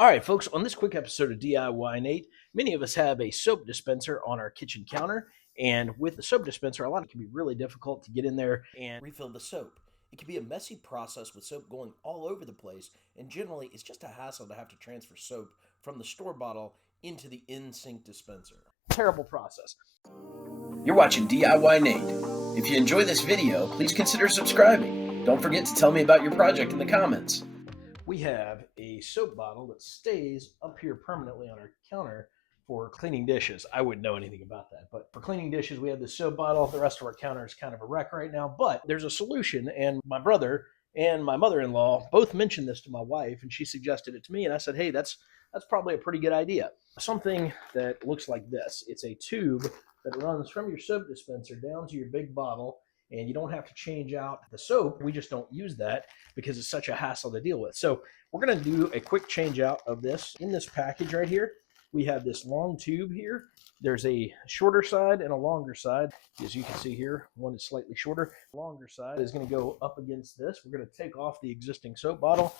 All right, folks, on this quick episode of DIYNate, many of us have a soap dispenser on our kitchen counter. And with the soap dispenser, a lot of it can be really difficult to get in there and refill the soap. It can be a messy process with soap going all over the place, and generally it's just a hassle to have to transfer soap from the store bottle into the in-sink dispenser. Terrible process. You're watching DIYNate. If you enjoy this video, please consider subscribing. Don't forget to tell me about your project in the comments. We have a soap bottle that stays up here permanently on our counter for cleaning dishes. I wouldn't know anything about that, but for cleaning dishes, we have this soap bottle. The rest of our counter is kind of a wreck right now, but there's a solution. And my brother and my mother-in-law both mentioned this to my wife, and she suggested it to me. And I said, hey, that's probably a pretty good idea. Something that looks like this. It's a tube that runs from your soap dispenser down to your big bottle, and you don't have to change out the soap. We just don't use that because it's such a hassle to deal with. So we're going to do a quick change out of this. In this package right here, we have this long tube here. There's a shorter side and a longer side. As you can see here, one is slightly shorter. The longer side is going to go up against this. We're going to take off the existing soap bottle.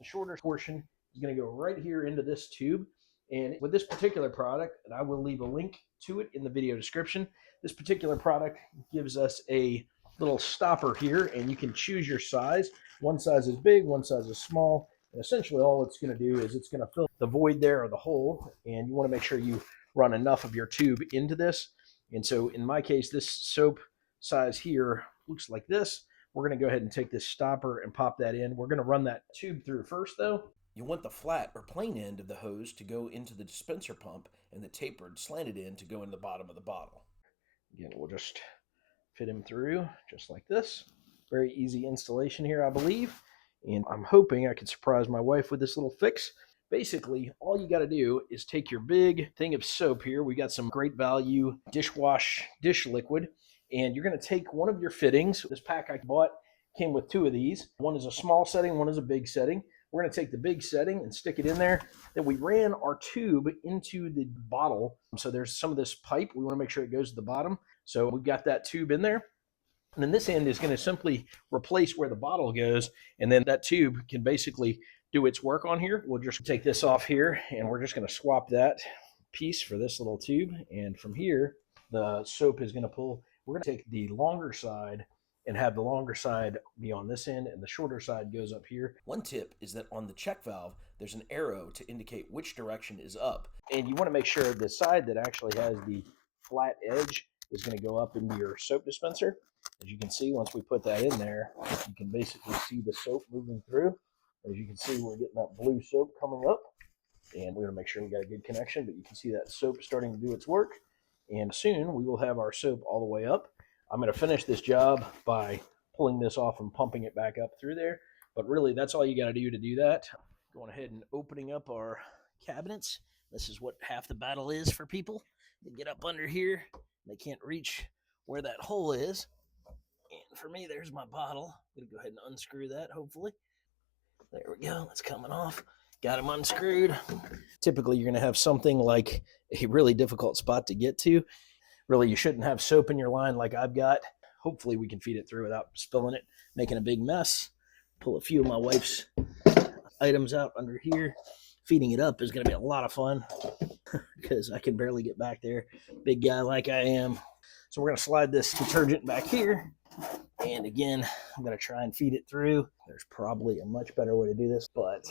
The shorter portion is going to go right here into this tube. And with this particular product, and I will leave a link to it in the video description, this particular product gives us a little stopper here, and you can choose your size. One size is big, one size is small, and essentially all it's going to do is it's going to fill the void there, or the hole, and you want to make sure you run enough of your tube into this. And so in my case, this soap size here looks like this. We're going to go ahead and take this stopper and pop that in. We're going to run that tube through first, though. You want the flat or plain end of the hose to go into the dispenser pump and the tapered slanted end to go in the bottom of the bottle. Again, we'll just fit him through just like this. Very easy installation here, I believe. And I'm hoping I can surprise my wife with this little fix. Basically, all you got to do is take your big thing of soap here. We got some great value dishwash dish liquid. And you're going to take one of your fittings. This pack I bought came with two of these. One is a small setting, one is a big setting. We're going to take the big setting and stick it in there. Then we ran our tube into the bottle. So there's some of this pipe. We want to make sure it goes to the bottom. So we've got that tube in there. And then this end is going to simply replace where the bottle goes. And then that tube can basically do its work on here. We'll just take this off here, and we're just going to swap that piece for this little tube. And from here, the soap is going to pull. We're going to take the longer side and have the longer side be on this end, and the shorter side goes up here. One tip is that on the check valve, there's an arrow to indicate which direction is up. And you want to make sure the side that actually has the flat edge is going to go up into your soap dispenser. As you can see, once we put that in there, you can basically see the soap moving through. As you can see, we're getting that blue soap coming up, and we want to make sure we got a good connection, but you can see that soap starting to do its work. And soon we will have our soap all the way up. I'm going to finish this job by pulling this off and pumping it back up through there. But really, that's all you got to do that. Going ahead and opening up our cabinets. This is what half the battle is for people. They get up under here. They can't reach where that hole is. And for me, there's my bottle. I'm going to go ahead and unscrew that, hopefully. There we go. It's coming off. Got them unscrewed. Typically, you're going to have something like a really difficult spot to get to. Really, you shouldn't have soap in your line like I've got. Hopefully, we can feed it through without spilling it, making a big mess. Pull a few of my wife's items out under here. Feeding it up is going to be a lot of fun because I can barely get back there. Big guy like I am. So we're going to slide this detergent back here. And again, I'm going to try and feed it through. There's probably a much better way to do this, but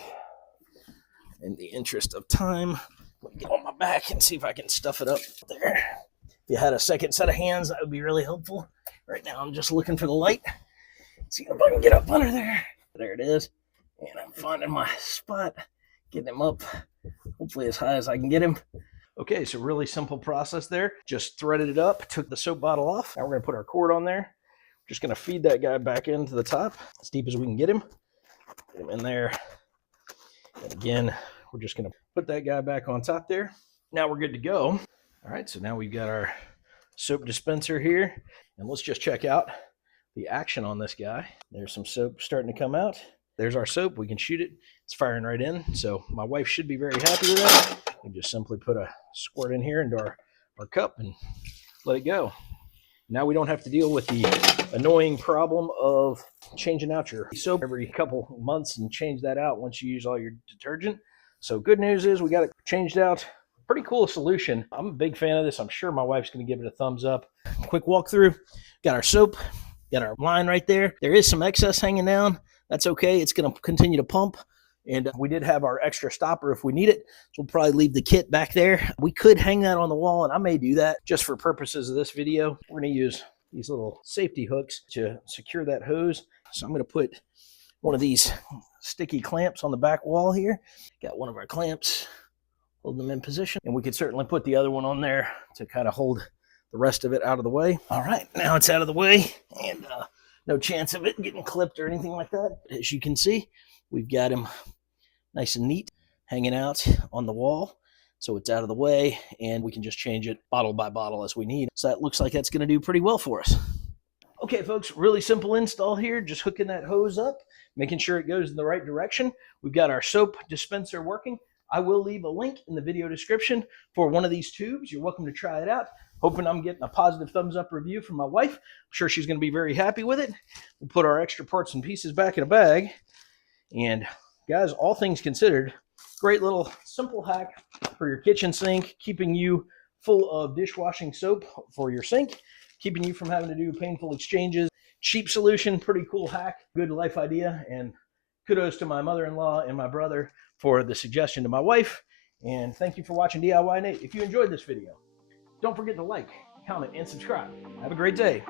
in the interest of time, let me get on my back and see if I can stuff it up there. If you had a second set of hands, that would be really helpful. Right now, I'm just looking for the light. See if I can get up under there. There it is. And I'm finding my spot, getting him up, hopefully as high as I can get him. Okay, so really simple process there. Just threaded it up, took the soap bottle off. Now we're going to put our cord on there. Just going to feed that guy back into the top as deep as we can get him. Get him in there. And again, we're just going to put that guy back on top there. Now we're good to go. All right, so now we've got our soap dispenser here, and let's just check out the action on this guy. There's some soap starting to come out. There's our soap. We can shoot it. It's firing right in, so my wife should be very happy with that. We just simply put a squirt in here into our cup and let it go. Now we don't have to deal with the annoying problem of changing out your soap every couple months and change that out once you use all your detergent. So good news is we got it changed out. Pretty cool solution. I'm a big fan of this. I'm sure my wife's going to give it a thumbs up. Quick walkthrough. Got our soap, got our line right there. There is some excess hanging down. That's okay. It's going to continue to pump. And we did have our extra stopper if we need it. So we'll probably leave the kit back there. We could hang that on the wall, and I may do that just for purposes of this video. We're going to use these little safety hooks to secure that hose. So I'm going to put one of these sticky clamps on the back wall here. Got one of our clamps, hold them in position, and we could certainly put the other one on there to kind of hold the rest of it out of the way. All right, now it's out of the way, and no chance of it getting clipped or anything like that. As you can see, we've got him nice and neat hanging out on the wall, so it's out of the way, and we can just change it bottle by bottle as we need. So that looks like that's going to do pretty well for us. Okay, folks, really simple install here. Just hooking that hose up, making sure it goes in the right direction. We've got our soap dispenser working. I will leave a link in the video description for one of these tubes. You're welcome to try it out. Hoping I'm getting a positive thumbs up review from my wife. I'm sure she's going to be very happy with it. We'll put our extra parts and pieces back in a bag. And guys, all things considered, great little simple hack for your kitchen sink, keeping you full of dishwashing soap for your sink, keeping you from having to do painful exchanges. Cheap solution, pretty cool hack, good life idea, and kudos to my mother-in-law and my brother for the suggestion to my wife. And thank you for watching DIYNate. If you enjoyed this video, don't forget to like, comment, and subscribe. Have a great day.